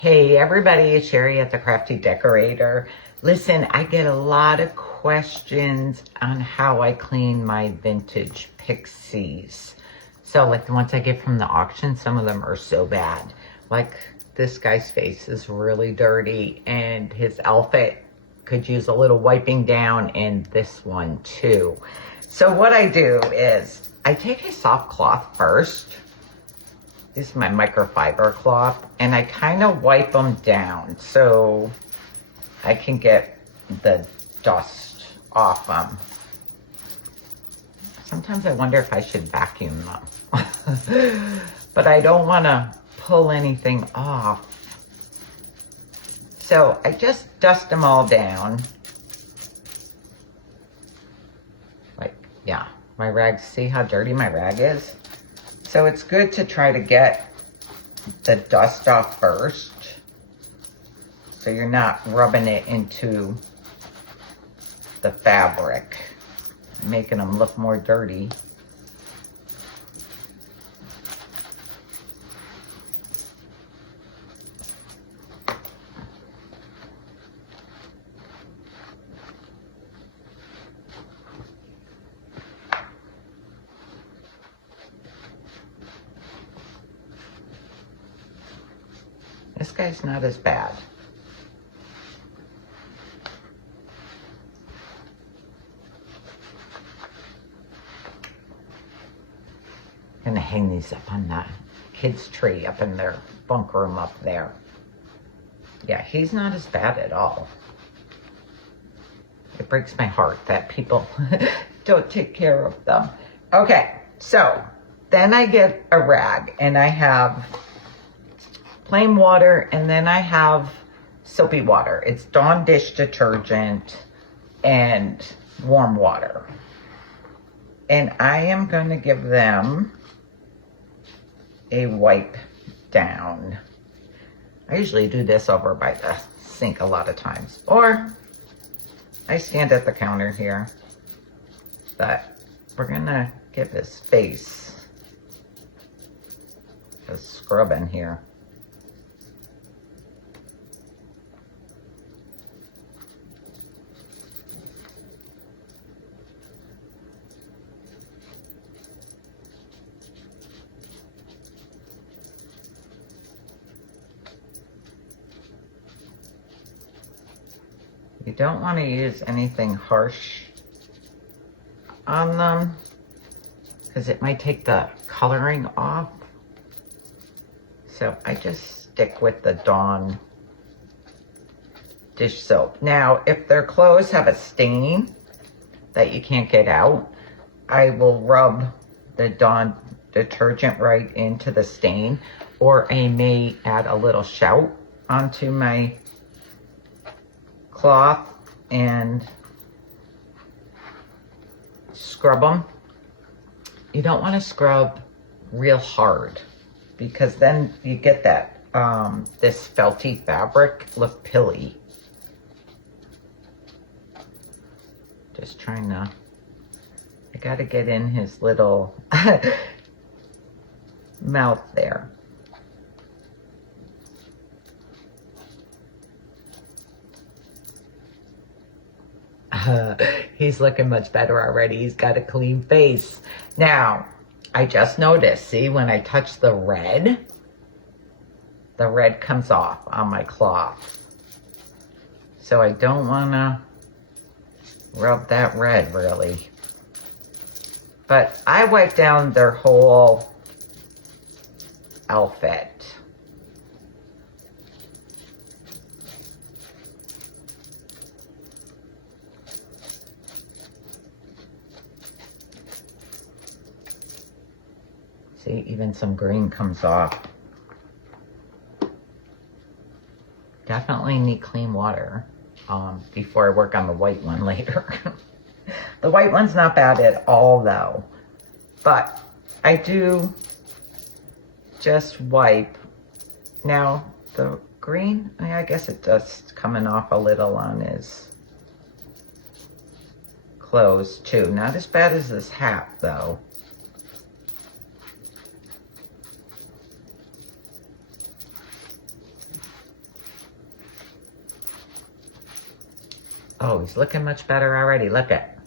Hey everybody, it's Sherry at the Crafty Decorator. Listen, I get a lot of questions on how I clean my vintage Pixies. So like the ones I get from the auction, some of them are so bad. Like this guy's face is really dirty and his outfit could use a little wiping down, and this one too. So what I do is I take a soft cloth first. This is my microfiber cloth, and I kind of wipe them down so I can get the dust off them. Sometimes I wonder if I should vacuum them, but I don't want to pull anything off. So I just dust them all down. Like, yeah, my rag, see how dirty my rag is? So it's good to try to get the dust off first, so you're not rubbing it into the fabric, making them look more dirty. This guy's not as bad. I'm gonna hang these up on the kids' tree up in their bunk room up there. Yeah, he's not as bad at all. It breaks my heart that people don't take care of them. Okay, so then I get a rag and I have plain water, and then I have soapy water. It's Dawn dish detergent and warm water. And I am going to give them a wipe down. I usually do this over by the sink a lot of times, or I stand at the counter here. But we're going to give his face a scrub in here. You don't want to use anything harsh on them because it might take the coloring off. So I just stick with the Dawn dish soap. Now, if their clothes have a stain that you can't get out, I will rub the Dawn detergent right into the stain, or I may add a little shout onto my cloth and scrub them. You don't want to scrub real hard because then you get that this felty fabric look pilly. Just trying to, I gotta get in his little mouth there. He's looking much better already. He's got a clean face. Now, I just noticed, see, when I touch the red comes off on my cloth. So I don't want to rub that red, really. But I wipe down their whole outfit. See, even some green comes off. Definitely need clean water before I work on the white one later. The white one's not bad at all though, but I do just wipe. Now the green, I guess it does coming off a little on his clothes too. Not as bad as this hat though. Oh, he's looking much better already. Look at.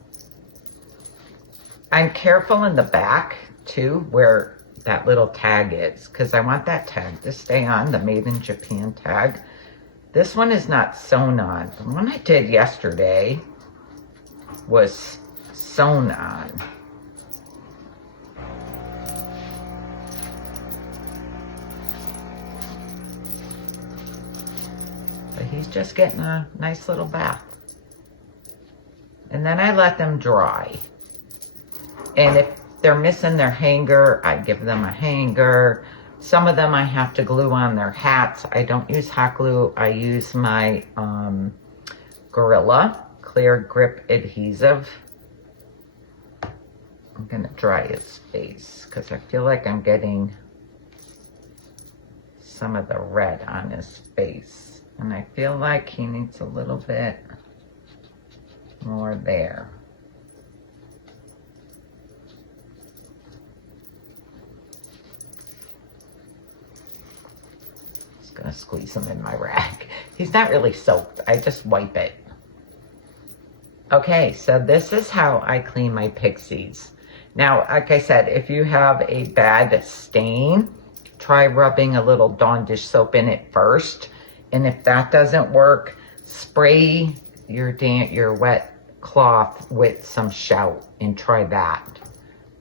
I'm careful in the back too, where that little tag is, because I want that tag to stay on, the Made in Japan tag. This one is not sewn on. The one I did yesterday was sewn on. But he's just getting a nice little bath. And then I let them dry. And if they're missing their hanger, I give them a hanger. Some of them I have to glue on their hats. I don't use hot glue. I use my Gorilla Clear Grip Adhesive. I'm gonna dry his face because I feel like I'm getting some of the red on his face. And I feel like he needs a little bit more there. Just gonna squeeze him in my rag. He's not really soaked. I just wipe it. Okay, so this is how I clean my Pixies. Now, like I said, if you have a bad stain, try rubbing a little Dawn dish soap in it first. And if that doesn't work, spray your wet cloth with some Shout and try that,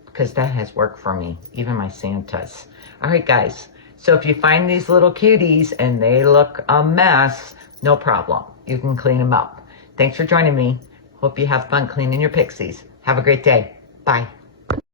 because that has worked for me, even my Santas. All right, guys. So if you find these little cuties and they look a mess, no problem. You can clean them up. Thanks for joining me. Hope you have fun cleaning your Pixies. Have a great day. Bye.